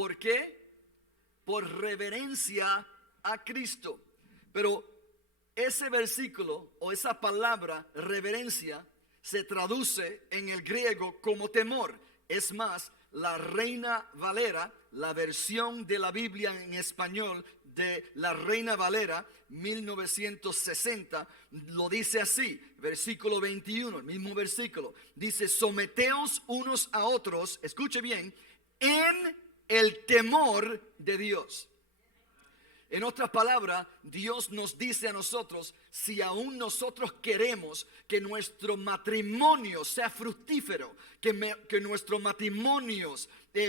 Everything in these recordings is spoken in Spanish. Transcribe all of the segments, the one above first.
¿Por qué? Por reverencia a Cristo. Pero ese versículo o esa palabra reverencia se traduce en el griego como temor. Es más, la Reina Valera, la versión de la Biblia en español de la Reina Valera 1960, lo dice así, versículo 21, el mismo versículo. Dice, someteos unos a otros, escuche bien, en el temor de Dios. En otras palabras, Dios nos dice a nosotros, si aún nosotros queremos que nuestro matrimonio sea fructífero, que nuestro matrimonio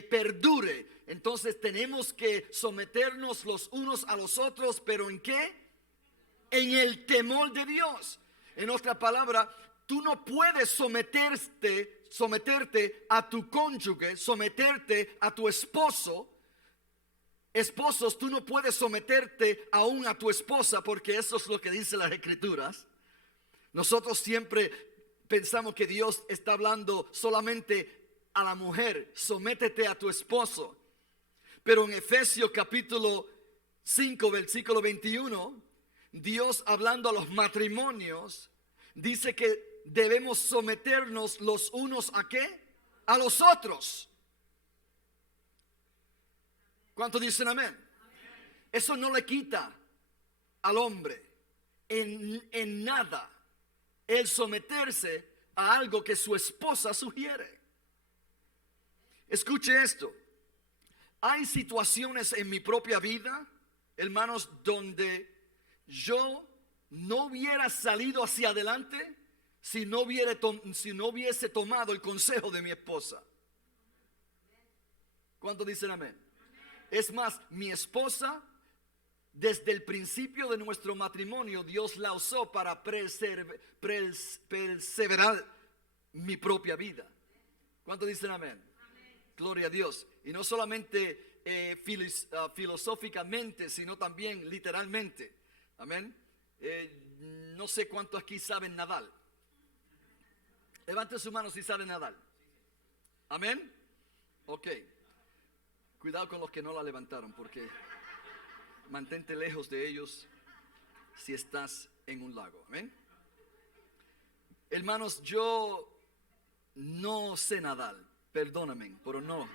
perdure, entonces tenemos que someternos los unos a los otros, ¿pero en qué? En el temor de Dios. En otras palabras, tú no puedes someterte a tu cónyuge, someterte a tu esposo. Esposos, tú no puedes someterte aún a tu esposa, porque eso es lo que dicen las escrituras. Nosotros siempre pensamos que Dios está hablando solamente a la mujer, sométete a tu esposo. Pero en Efesios capítulo 5, versículo 21, Dios hablando a los matrimonios, dice que debemos someternos los unos a ¿qué? A los otros. ¿Cuántos dicen amén? Eso no le quita al hombre en nada el someterse a algo que su esposa sugiere. Escuche esto. Hay situaciones en mi propia vida, hermanos, donde yo no hubiera salido hacia adelante si no hubiese tomado el consejo de mi esposa. ¿Cuántos dicen amén? Es más, mi esposa, desde el principio de nuestro matrimonio, Dios la usó para perseverar mi propia vida. ¿Cuántos dicen amén? Gloria a Dios. Y no solamente filosóficamente, sino también literalmente. Amén. No sé cuántos aquí saben nadar. Levanten su mano si saben nadar. Amén. Ok. Cuidado con los que no la levantaron, porque mantente lejos de ellos si estás en un lago. Amén. Hermanos, yo no sé nadar, perdóname, pero no.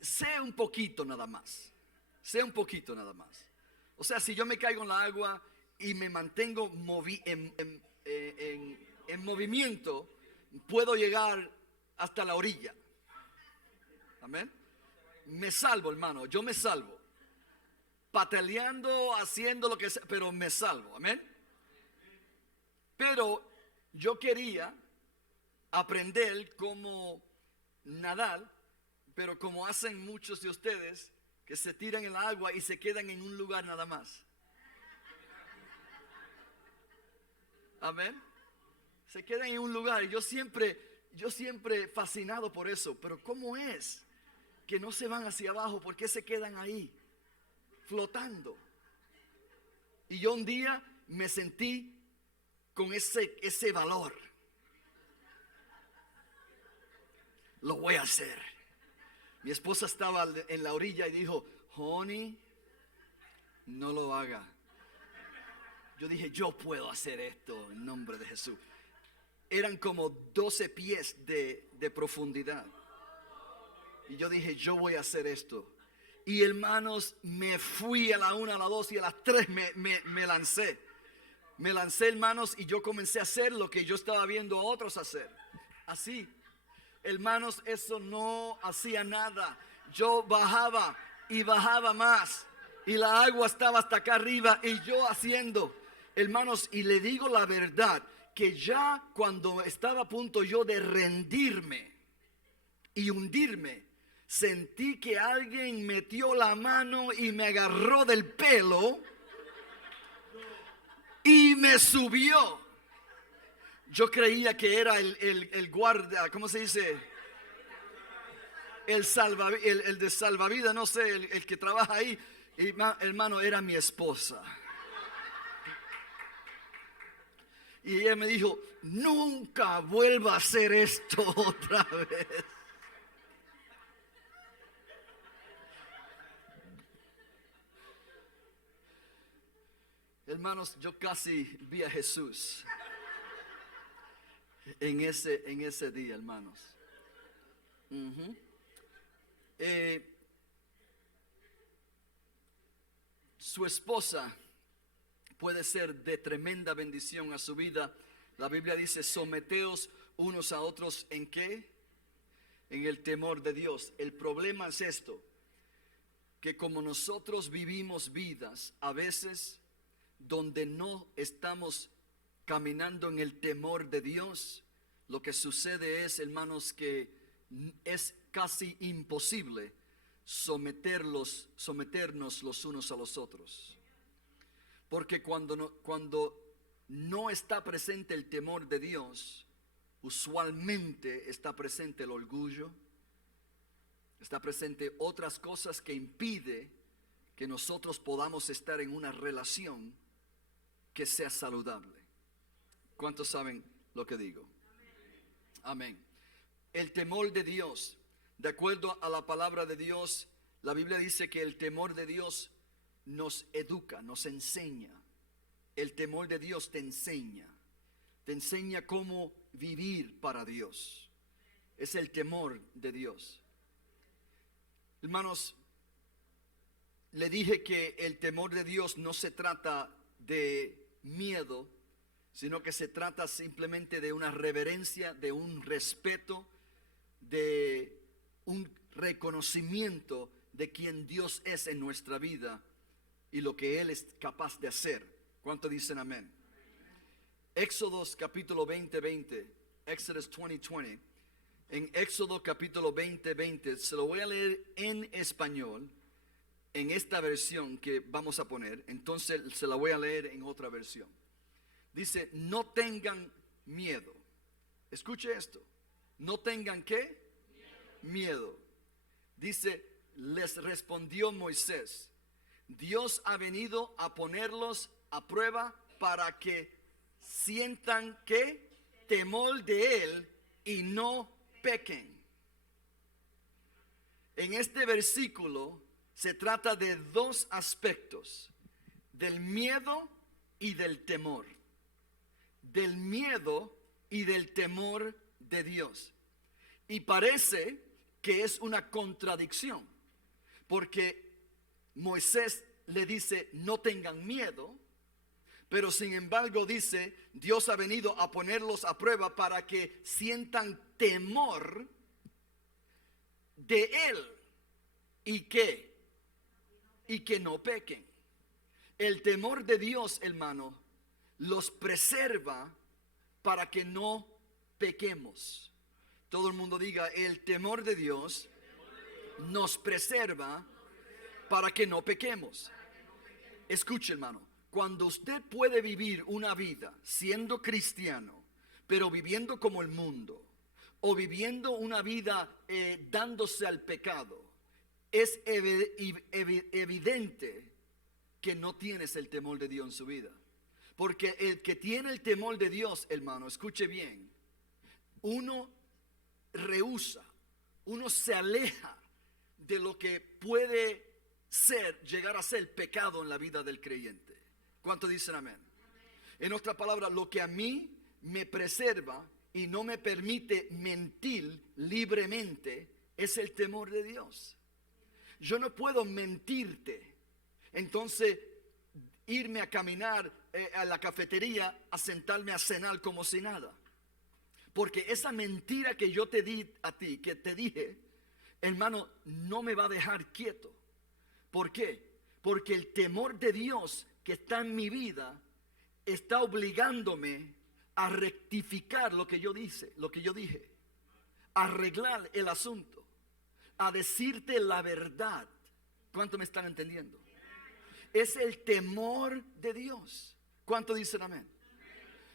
Sé un poquito nada más. Sé un poquito nada más. O sea, si yo me caigo en la agua y me mantengo en movimiento, puedo llegar hasta la orilla. Amén. Me salvo, hermano, yo me salvo. Pataleando, haciendo lo que sea, pero me salvo. Amén. Pero yo quería aprender cómo nadar, pero como hacen muchos de ustedes, que se tiran en el agua y se quedan en un lugar nada más. Amén. Se quedan en un lugar. Y yo siempre fascinado por eso. Pero ¿cómo es que no se van hacia abajo? ¿Por qué se quedan ahí flotando? Y yo un día me sentí con ese valor. Lo voy a hacer. Mi esposa estaba en la orilla y dijo, honey, no lo haga. Yo dije, yo puedo hacer esto en nombre de Jesús. Eran como 12 pies de profundidad. Y yo dije, yo voy a hacer esto. Y hermanos, me fui a la 1, a la 2 y a las 3 me lancé. Me lancé, hermanos, y yo comencé a hacer lo que yo estaba viendo a otros hacer. Así. Hermanos, eso no hacía nada. Yo bajaba y bajaba más. Y la agua estaba hasta acá arriba y yo haciendo. Hermanos, y le digo la verdad, que ya cuando estaba a punto yo de rendirme y hundirme, sentí que alguien metió la mano y me agarró del pelo y me subió. Yo creía que era el guardia, ¿cómo se dice? El de salvavidas, no sé, el que trabaja ahí. Y, hermano, era mi esposa. Y ella me dijo, nunca vuelva a hacer esto otra vez. Hermanos, yo casi vi a Jesús en ese día, hermanos. Ujú. Su esposa puede ser de tremenda bendición a su vida. La Biblia dice: someteos unos a otros, ¿en qué? En el temor de Dios. El problema es esto, que como nosotros vivimos vidas a veces donde no estamos caminando en el temor de Dios, lo que sucede es, hermanos, que es casi imposible someternos los unos a los otros. Porque cuando no está presente el temor de Dios, usualmente está presente el orgullo, está presente otras cosas que impide que nosotros podamos estar en una relación que sea saludable. ¿Cuántos saben lo que digo? Amén. El temor de Dios, de acuerdo a la palabra de Dios, la Biblia dice que el temor de Dios nos educa, nos enseña. El temor de Dios te enseña cómo vivir para Dios. Es el temor de Dios. Hermanos, le dije que el temor de Dios no se trata de miedo, sino que se trata simplemente de una reverencia, de un respeto, de un reconocimiento de quién Dios es en nuestra vida y lo que Él es capaz de hacer. ¿Cuánto dicen amén? Éxodos capítulo 20, Exodus 20. En Éxodo capítulo 20, se lo voy a leer en español, en esta versión que vamos a poner. Entonces se la voy a leer en otra versión. Dice: no tengan miedo. Escuche esto. No tengan ¿qué? Miedo. Dice: les respondió Moisés: Dios ha venido a ponerlos a prueba para que sientan ¿qué? Temor de Él y no pequen. En este versículo se trata de dos aspectos: del miedo y del temor. Del miedo y del temor de Dios. Y parece que es una contradicción, porque Moisés le dice: no tengan miedo, pero sin embargo dice: Dios ha venido a ponerlos a prueba para que sientan temor de Él y que no pequen. El temor de Dios, hermano, los preserva para que no pequemos. Todo el mundo diga: el temor de Dios nos preserva para que no pequemos. Escuche, hermano, cuando usted puede vivir una vida siendo cristiano, pero viviendo como el mundo, o viviendo una vida dándose al pecado, es evidente que no tienes el temor de Dios en su vida. Porque el que tiene el temor de Dios, hermano, escuche bien, uno rehúsa, uno se aleja de lo que puede llegar a ser pecado en la vida del creyente. ¿Cuánto dicen amén? En otra palabra, lo que a mí me preserva y no me permite mentir libremente es el temor de Dios. Yo no puedo mentirte, entonces irme a caminar a la cafetería, a sentarme a cenar como si nada. Porque esa mentira que yo te di a ti, que te dije, hermano, no me va a dejar quieto. ¿Por qué? Porque el temor de Dios que está en mi vida está obligándome a rectificar lo que yo dije, a arreglar el asunto, a decirte la verdad. ¿Cuánto me están entendiendo? Es el temor de Dios. ¿Cuánto dicen amén?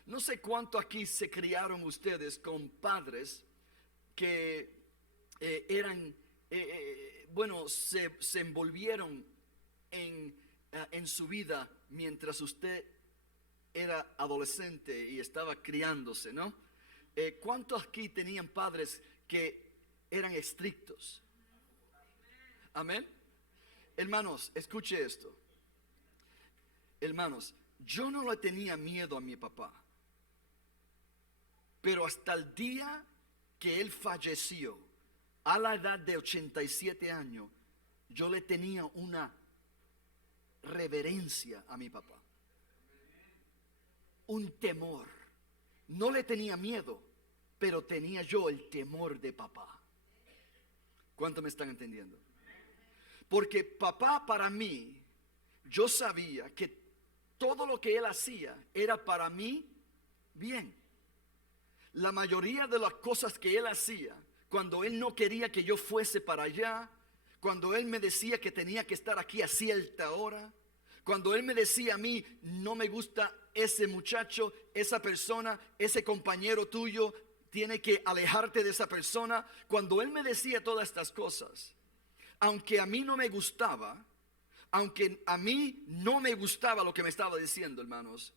No sé cuánto aquí se criaron ustedes con padres que se envolvieron en su vida mientras usted era adolescente y estaba criándose, ¿no? ¿Cuántos aquí tenían padres que eran estrictos? Amén. Hermanos, escuche esto. Hermanos, yo no le tenía miedo a mi papá. Pero hasta el día que él falleció, a la edad de 87 años, yo le tenía una reverencia a mi papá. Un temor. No le tenía miedo, pero tenía yo el temor de papá. ¿Cuánto me están entendiendo? Porque papá para mí, yo sabía que todo lo que él hacía era para mí bien. La mayoría de las cosas que él hacía, cuando él no quería que yo fuese para allá, cuando él me decía que tenía que estar aquí a cierta hora, cuando él me decía a mí, no me gusta ese muchacho, esa persona, ese compañero tuyo, tiene que alejarte de esa persona. Cuando él me decía todas estas cosas, aunque a mí no me gustaba lo que me estaba diciendo, hermanos,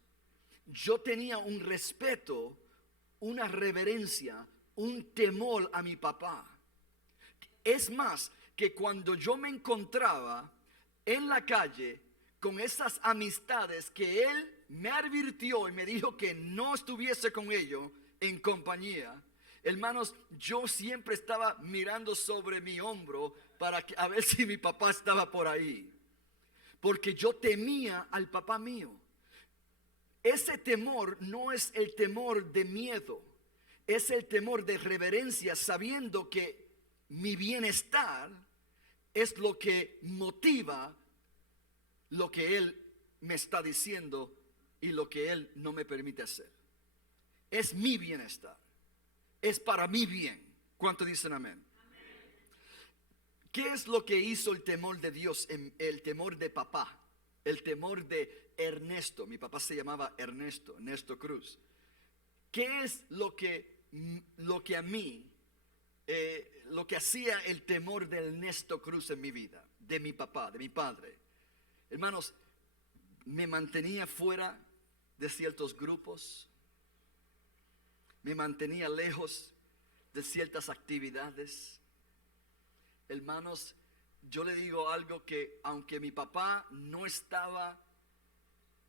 yo tenía un respeto, una reverencia, un temor a mi papá. Es más, que cuando yo me encontraba en la calle con esas amistades que él me advirtió y me dijo que no estuviese con ellos en compañía, hermanos, yo siempre estaba mirando sobre mi hombro a ver si mi papá estaba por ahí, porque yo temía al papá mío. Ese temor no es el temor de miedo, es el temor de reverencia, sabiendo que mi bienestar es lo que motiva lo que él me está diciendo y lo que él no me permite hacer. Es mi bienestar, es para mi bien. ¿Cuánto dicen amén? ¿Qué es lo que hizo el temor de Dios, el temor de papá, el temor de Ernesto? Mi papá se llamaba Ernesto Cruz. ¿Qué es lo que a mí, lo que hacía el temor de Ernesto Cruz en mi vida, de mi papá, de mi padre? Hermanos, me mantenía fuera de ciertos grupos, me mantenía lejos de ciertas actividades. Hermanos, yo le digo algo, que aunque mi papá no estaba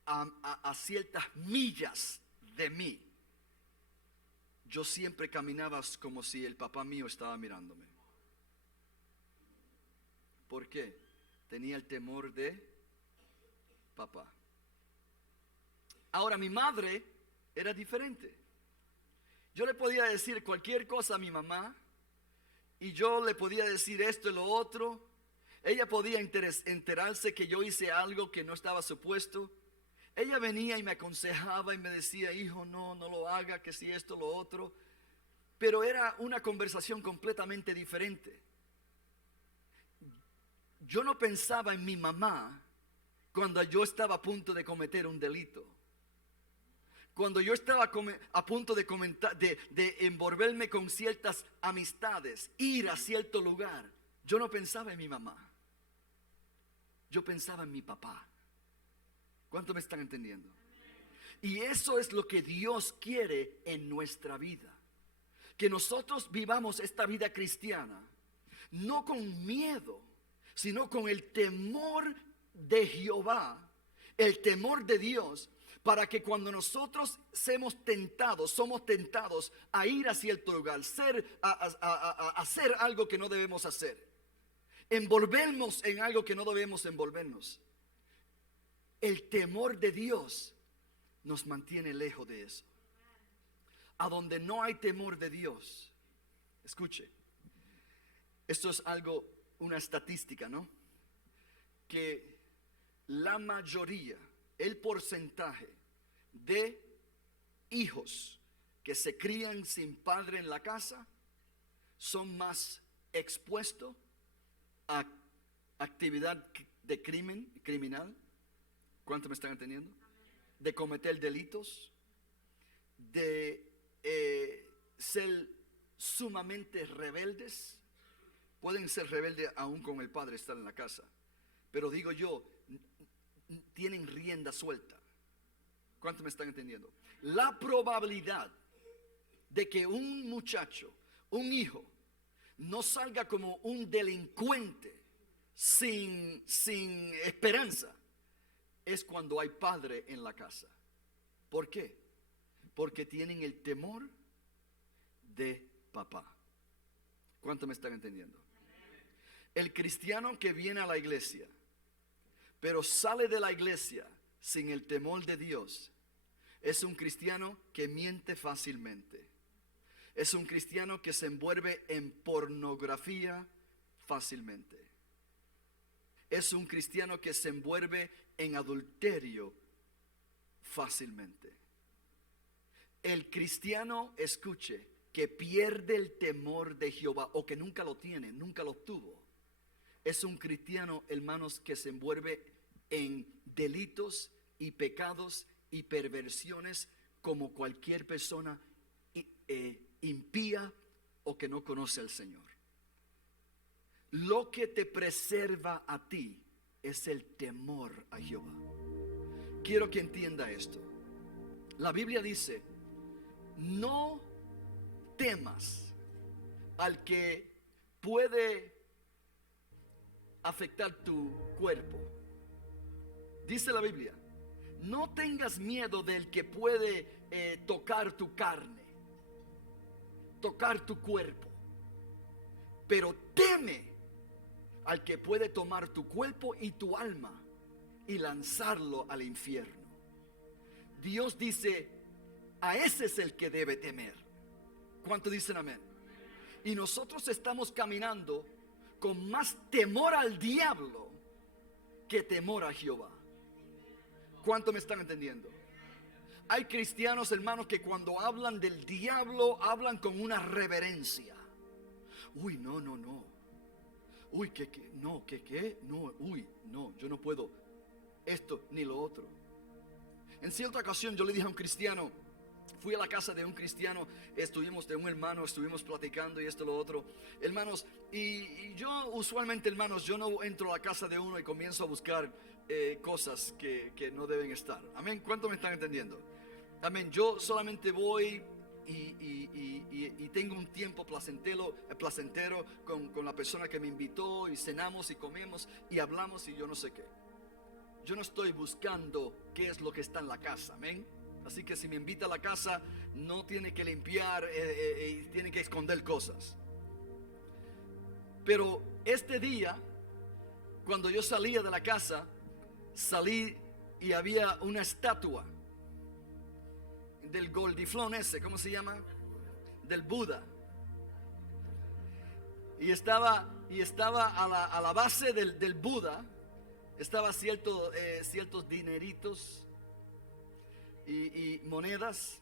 a ciertas millas de mí, yo siempre caminaba como si el papá mío estaba mirándome. ¿Por qué? Tenía el temor de papá. Ahora, mi madre era diferente. Yo le podía decir cualquier cosa a mi mamá, y yo le podía decir esto y lo otro. Ella podía enterarse que yo hice algo que no estaba supuesto. Ella venía y me aconsejaba y me decía, hijo, no lo haga, que si esto, lo otro. Pero era una conversación completamente diferente. Yo no pensaba en mi mamá cuando yo estaba a punto de cometer un delito. Cuando yo estaba a punto de envolverme con ciertas amistades, ir a cierto lugar, yo no pensaba en mi mamá. Yo pensaba en mi papá. ¿Cuánto me están entendiendo? Y eso es lo que Dios quiere en nuestra vida. Que nosotros vivamos esta vida cristiana, no con miedo, sino con el temor de Jehová, el temor de Dios, para que cuando nosotros somos tentados a ir a cierto lugar, a hacer algo que no debemos hacer, envolvernos en algo que no debemos envolvernos, el temor de Dios nos mantiene lejos de eso. A donde no hay temor de Dios, escuche, esto es algo, una estadística, ¿no? Que la mayoría, el porcentaje de hijos que se crían sin padre en la casa son más expuestos a actividad de criminal. ¿Cuánto me están entendiendo? De cometer delitos, de ser sumamente rebeldes. Pueden ser rebeldes aún con el padre estar en la casa, pero digo yo, tienen rienda suelta. ¿Cuánto me están entendiendo? La probabilidad de que un muchacho, un hijo, no salga como un delincuente sin esperanza, es cuando hay padre en la casa. ¿Por qué? Porque tienen el temor de papá. ¿Cuánto me están entendiendo? El cristiano que viene a la iglesia, pero sale de la iglesia sin el temor de Dios, es un cristiano que miente fácilmente. Es un cristiano que se envuelve en pornografía fácilmente. Es un cristiano que se envuelve en adulterio fácilmente. El cristiano, escuche, que pierde el temor de Jehová o que nunca lo tiene, nunca lo obtuvo, es un cristiano, hermanos, que se envuelve en delitos y pecados y perversiones como cualquier persona impía o que no conoce al Señor. Lo que te preserva a ti es el temor a Jehová. Quiero que entienda esto. La Biblia dice: no temas al que puede afectar tu cuerpo. Dice la Biblia: no tengas miedo del que puede tocar tu carne, tocar tu cuerpo, pero teme al que puede tomar tu cuerpo y tu alma y lanzarlo al infierno. Dios dice: a ese es el que debe temer. ¿Cuánto dicen amén? Y nosotros estamos caminando con más temor al diablo que temor a Jehová. ¿Cuánto me están entendiendo? Hay cristianos, hermanos, que cuando hablan del diablo hablan con una reverencia. Uy, no. Uy, no, uy, no, yo no puedo esto ni lo otro. En cierta ocasión yo le dije a un cristiano, fui a la casa de un cristiano, estuvimos de un hermano, estuvimos platicando y esto lo otro, hermanos, y yo usualmente, hermanos, yo no entro a la casa de uno y comienzo a buscar cosas que no deben estar. Amén. ¿Cuánto me están entendiendo? Amén. Yo solamente voy y tengo un tiempo placentero con la persona que me invitó, y cenamos y comemos y hablamos y yo no sé qué. Yo no estoy buscando qué es lo que está en la casa. Amén. Así que si me invita a la casa, no tiene que limpiar y tiene que esconder cosas. Pero este día, cuando yo salía de la casa, salí y había una estatua del Goldiflón ese, ¿cómo se llama? Del Buda. Y estaba a la base del Buda, estaba ciertos dineritos y monedas,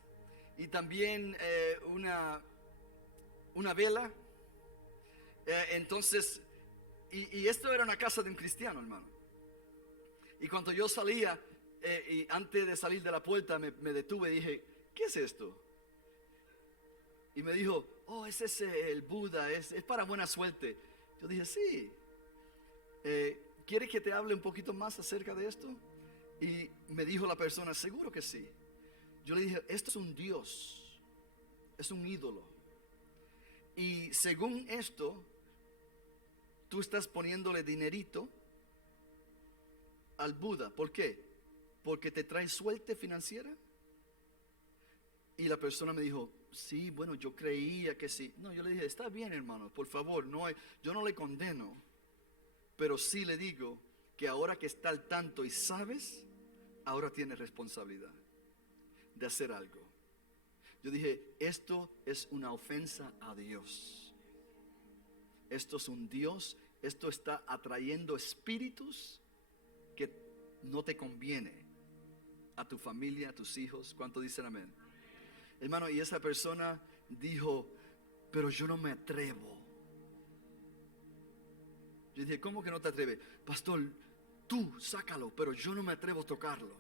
y también una vela. Entonces, y esto era una casa de un cristiano, hermano. Y cuando yo salía, y antes de salir de la puerta me detuve y dije: ¿qué es esto? Y me dijo: oh, ese es el Buda, es para buena suerte. Yo dije: sí. ¿Quieres que te hable un poquito más acerca de esto? Y me dijo la persona: seguro que sí. Yo le dije: esto es un Dios, es un ídolo. Y según esto, tú estás poniéndole dinerito al Buda. ¿Por qué? Porque te trae suerte financiera. Y la persona me dijo: sí, bueno, yo creía que sí. No, yo le dije: está bien, hermano, por favor, yo no le condeno, pero sí le digo que ahora que está al tanto y sabes, ahora tiene responsabilidad de hacer algo. Yo dije: esto es una ofensa a Dios. Esto es un Dios, esto está atrayendo espíritus que no te conviene a tu familia, a tus hijos. ¿Cuánto dicen amén? Hermano, y esa persona dijo: pero yo no me atrevo. Yo dije: ¿cómo que no te atreves? Pastor, tú sácalo, pero yo no me atrevo a tocarlo.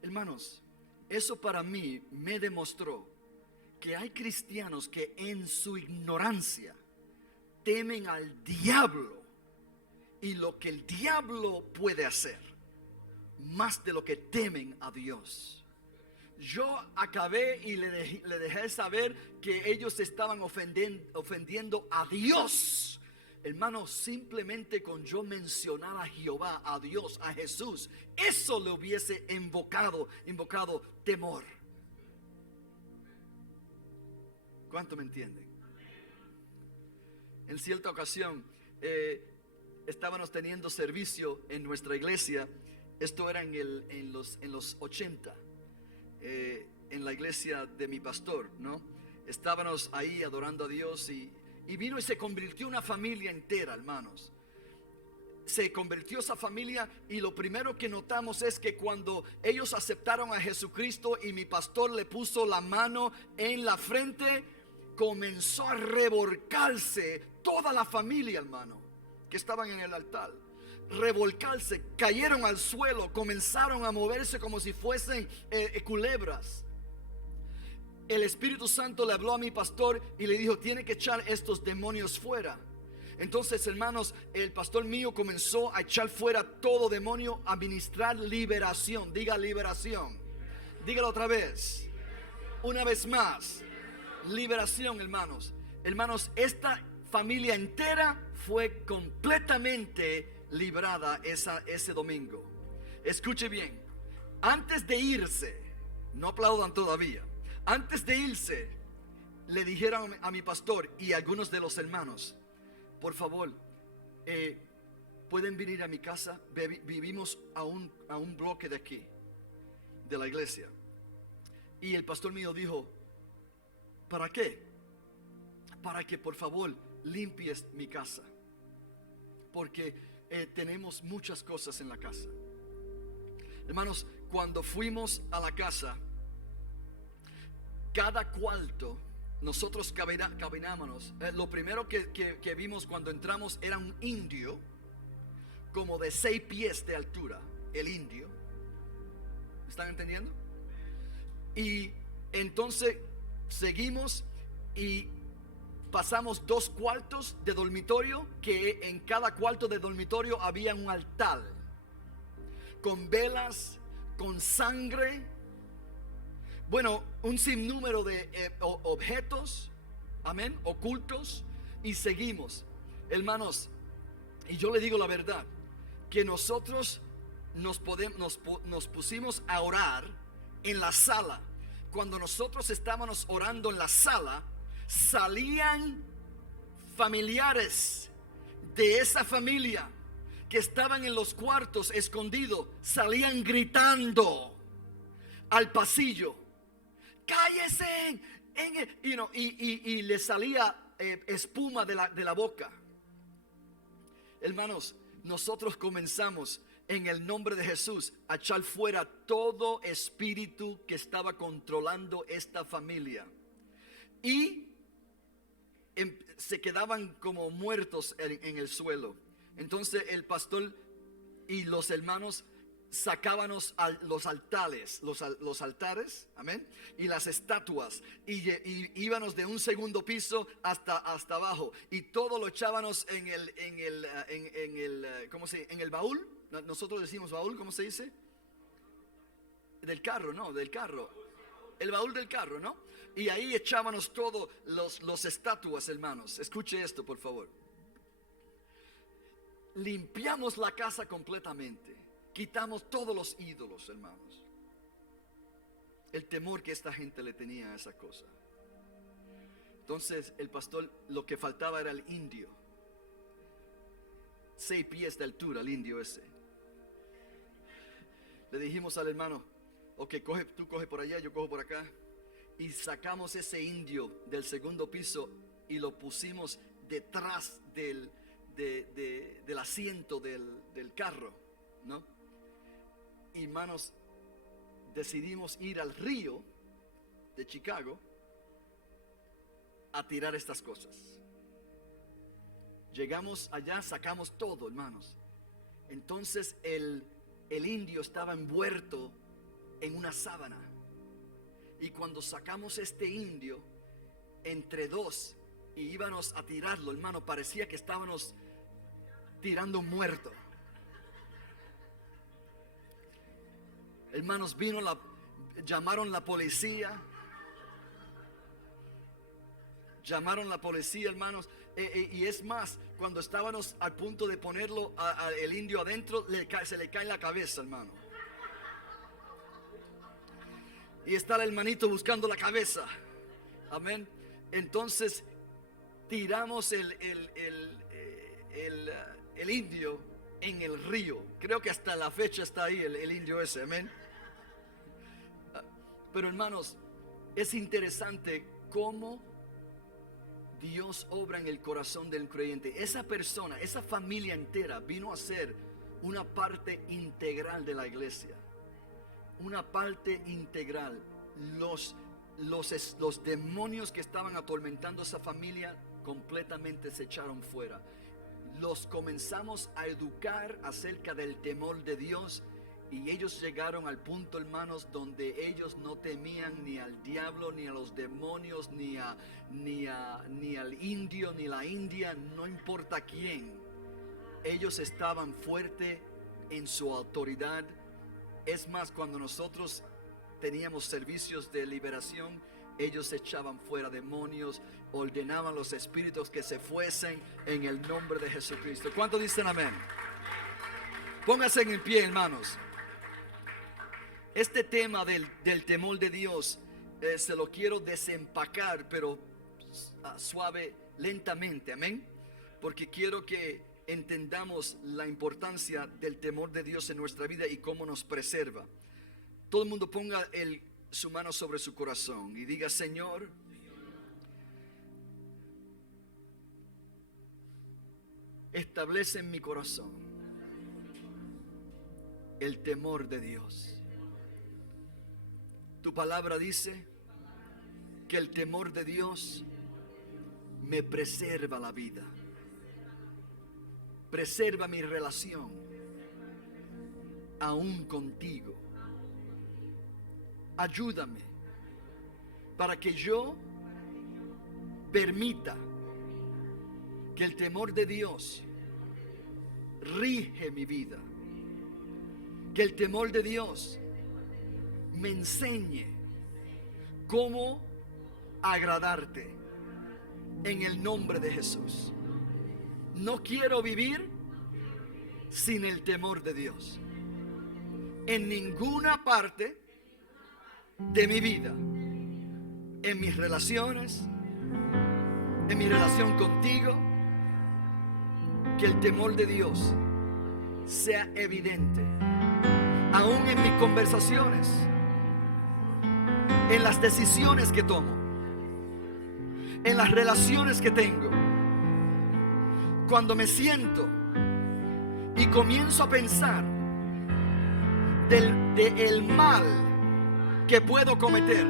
Hermanos, eso para mí me demostró que hay cristianos que en su ignorancia temen al diablo y lo que el diablo puede hacer, más de lo que temen a Dios. Yo acabé y le dejé saber que ellos estaban ofendiendo a Dios hermano, simplemente con yo mencionar a Jehová, a Dios, a Jesús, eso le hubiese invocado temor. ¿Cuánto me entienden? En cierta ocasión estábamos teniendo servicio en nuestra iglesia. Esto era en los 80, en la iglesia de mi pastor, ¿no? Estábamos ahí adorando a Dios y vino y se convirtió una familia entera, hermanos. Se convirtió esa familia y lo primero que notamos es que cuando ellos aceptaron a Jesucristo y mi pastor le puso la mano en la frente, comenzó a revolcarse toda la familia, hermano, que estaban en el altar. Revolcarse, cayeron al suelo, comenzaron a moverse como si fuesen culebras. El Espíritu Santo le habló a mi pastor y le dijo: tiene que echar estos demonios fuera. Entonces, hermanos, el pastor mío comenzó a echar fuera todo demonio, a ministrar liberación. Diga liberación. Dígalo otra vez. Una vez más. Liberación, hermanos. Hermanos, esta familia entera fue completamente librada ese domingo. Escuche bien. Antes de irse, no aplaudan todavía. Antes de irse, le dijeron a mi pastor y a algunos de los hermanos: por favor, pueden venir a mi casa. Vivimos a un bloque de aquí, de la iglesia. Y el pastor mío dijo: ¿para qué? Para que por favor limpies mi casa, porque tenemos muchas cosas en la casa. Hermanos, cuando fuimos a la casa, cada cuarto, nosotros caminábamos. Lo primero que vimos cuando entramos era un indio, como de 6 pies de altura. El indio. ¿Me están entendiendo? Y entonces seguimos y pasamos 2 cuartos de dormitorio, que en cada cuarto de dormitorio había un altar con velas, con sangre, bueno, un sinnúmero de objetos, amén, ocultos. Y seguimos, hermanos. Y yo le digo la verdad, que nosotros nos pusimos a orar en la sala. Cuando nosotros estábamos orando en la sala, salían familiares de esa familia que estaban en los cuartos escondidos, salían gritando al pasillo: cállese, y le salía espuma de la boca. Hermanos, nosotros comenzamos en el nombre de Jesús a echar fuera todo espíritu que estaba controlando esta familia, y se quedaban como muertos en el suelo. Entonces el pastor y los hermanos sacábamos los altares, amén, y las estatuas, y íbamos de un segundo piso hasta abajo, y todo lo echábamos en el ¿cómo se dice? En el baúl. Nosotros decimos baúl, ¿cómo se dice? Del carro, no, del carro. El baúl del carro, ¿no? Y ahí echábamos todos los estatuas, hermanos. Escuche esto, por favor. Limpiamos la casa completamente. Quitamos todos los ídolos, hermanos. El temor que esta gente le tenía a esa cosa. Entonces el pastor, lo que faltaba era el indio. 6 pies de altura, el indio ese. Le dijimos al hermano: ok, tú coge por allá, yo cojo por acá. Y sacamos ese indio del segundo piso y lo pusimos detrás del asiento del carro, ¿no? Y hermanos, decidimos ir al río de Chicago a tirar estas cosas. Llegamos allá, sacamos todo, hermanos. Entonces el indio estaba envuelto en una sábana. Y cuando sacamos este indio entre dos y íbamos a tirarlo, hermano, parecía que estábamos tirando un muerto. Hermanos, llamaron la policía. Llamaron a la policía, hermanos. Y es más, cuando estábamos al punto de ponerlo el indio adentro, se le cae la cabeza, hermano. Y está el hermanito buscando la cabeza. Amén. Entonces tiramos el indio en el río. Creo que hasta la fecha está ahí el indio ese. Amén. Pero hermanos, es interesante cómo Dios obra en el corazón del creyente. Esa persona, esa familia entera vino a ser una parte integral de la iglesia. Una parte integral. Los demonios que estaban atormentando esa familia completamente se echaron fuera. Los comenzamos a educar acerca del temor de Dios. Y ellos llegaron al punto, hermanos, donde ellos no temían ni al diablo, ni a los demonios, ni al indio, ni la india, no importa quién. Ellos estaban fuertes en su autoridad. Es más, cuando nosotros teníamos servicios de liberación, ellos echaban fuera demonios, ordenaban los espíritus que se fuesen en el nombre de Jesucristo. ¿Cuántos dicen amén? Pónganse en pie, hermanos. Este tema del temor de Dios se lo quiero desempacar, pero suave, lentamente, amén. Porque quiero que entendamos la importancia del temor de Dios en nuestra vida y cómo nos preserva. Todo el mundo ponga su mano sobre su corazón y diga: Señor, establece en mi corazón el temor de Dios. Tu palabra dice que el temor de Dios me preserva la vida, preserva mi relación aún contigo. Ayúdame para que yo permita que el temor de Dios rige mi vida, que el temor de Dios me enseñe cómo agradarte en el nombre de Jesús. No quiero vivir sin el temor de Dios en ninguna parte de mi vida, en mis relaciones, en mi relación contigo. Que el temor de Dios sea evidente aún en mis conversaciones, en las decisiones que tomo, en las relaciones que tengo. Cuando me siento y comienzo a pensar del mal que puedo cometer,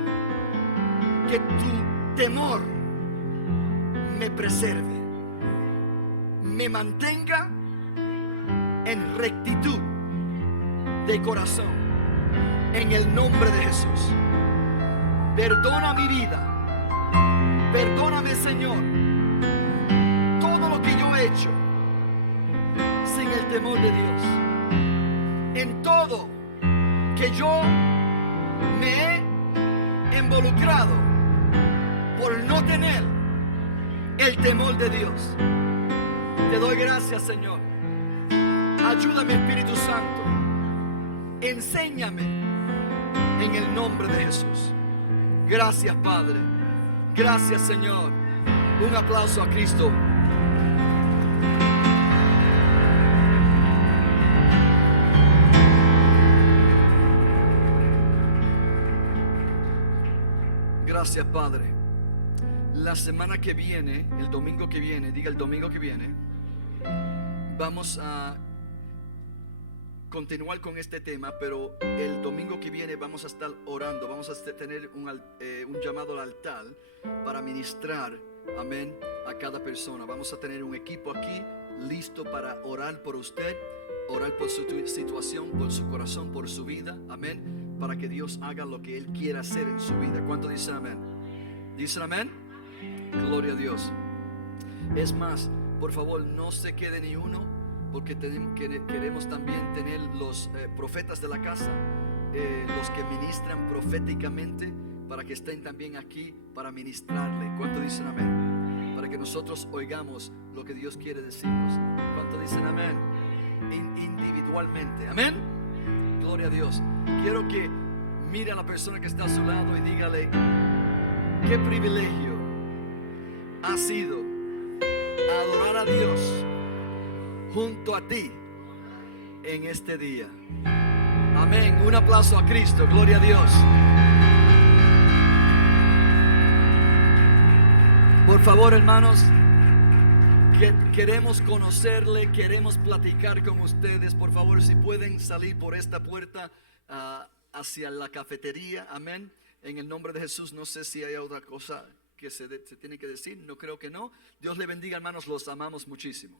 que tu temor me preserve, me mantenga en rectitud de corazón, en el nombre de Jesús. Perdona mi vida, perdóname, Señor, todo lo que yo he hecho sin el temor de Dios, en todo que yo me he involucrado por no tener el temor de Dios. Te doy gracias, Señor. Ayúdame, Espíritu Santo. Enséñame en el nombre de Jesús. Gracias, Padre. Gracias, Señor. Un aplauso a Cristo. Gracias, Padre. La semana que viene, el domingo que viene, diga el domingo que viene, vamos a continuar con este tema, pero el domingo que viene vamos a estar orando, vamos a tener un llamado al altar para ministrar, amén, a cada persona. Vamos a tener un equipo aquí listo para orar por usted, orar por su situación, por su corazón, por su vida, amén, para que Dios haga lo que Él quiera hacer en su vida. ¿Cuánto dicen amén? ¿Dicen amén? Gloria a Dios. Es más, por favor, no se quede ni uno, porque queremos también tener los profetas de la casa, los que ministran proféticamente, para que estén también aquí para ministrarle. ¿Cuánto dicen amén? Para que nosotros oigamos lo que Dios quiere decirnos. ¿Cuánto dicen amén? Individualmente. Amén. Gloria a Dios. Quiero que mire a la persona que está a su lado y dígale: qué privilegio ha sido adorar a Dios junto a ti en este día. Amén. Un aplauso a Cristo. Gloria a Dios. Por favor, hermanos, que queremos conocerle, queremos platicar con ustedes. Por favor, si pueden salir por esta puerta hacia la cafetería. Amén. En el nombre de Jesús. No sé si hay otra cosa que se tiene que decir. No creo que no. Dios le bendiga, hermanos. Los amamos muchísimo.